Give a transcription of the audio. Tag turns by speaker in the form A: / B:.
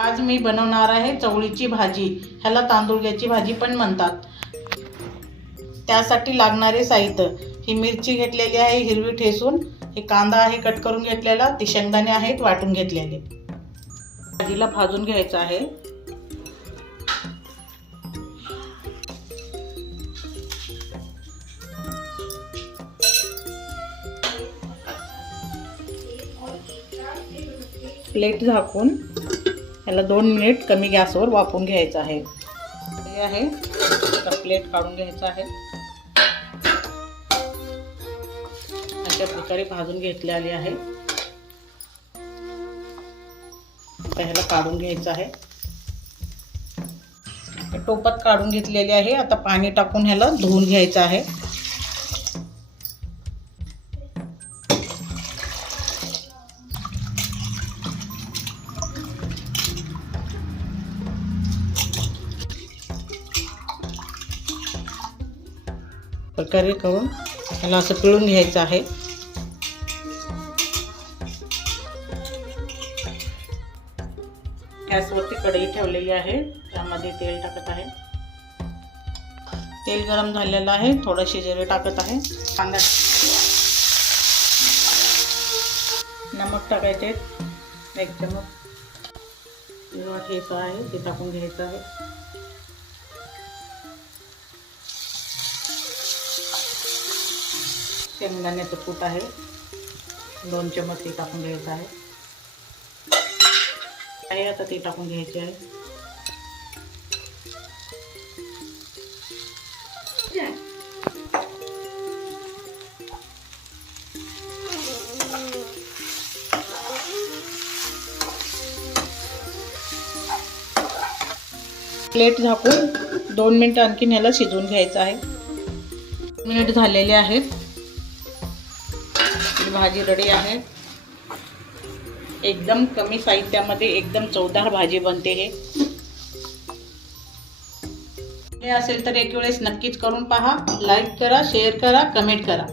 A: आज मी बनवणार आहे चवळीची भाजी. ह्याला तांदूळग्याची भाजी पण म्हणतात. त्यासाठी लागणारे साहित्य. ही मिरची घेतलेली आहे हिरवी ठेसून. हे कांदा आहे कट करून घेतलेला. ती शेंगदाणे आहेत वाटून घेतलेले. भाजीला भाजून घ्यायचं आहे. प्लेट झाकून. ह्याला दोन मिनिट कमी गॅसवर वाफवून घ्यायचं आहे. हे आहे. प्लेट काढून घ्यायचं आहे. अशा प्रकारे भाजून घेतले आली आहे. आता ह्याला काढून घ्यायचं आहे. टोपात काढून घेतलेली आहे. आता पाणी टाकून ह्याला धुवून घ्यायचं आहे. प्रकारे करून ह्याला असं पिळून घ्यायचं आहे. गॅसवरती कढई ठेवलेली आहे. त्यामध्ये तेल टाकत आहे. तेल गरम झालेलं आहे. थोडेसे जिरे टाकत आहे. कांदा नमक टाकायचे. एक चमच. आहे ते टाकून घ्यायचं आहे. शेंगदाण्याचं कूट आहे. दोन चमच ते टाकून घ्यायचं आहे. आहे आता ते टाकून घ्यायचे आहे. प्लेट झाकून दोन मिनिटं आणखीन ह्याला शिजवून घ्यायचं आहे. मिनिट झालेले आहेत. ही भाजी रेडी आहे. एकदम कमी साहित्यामध्ये एकदम चवदार भाजी बनते हे. असेल तर एक वेळेस नक्कीच करून पहा. लाईक करा शेअर करा कमेंट करा.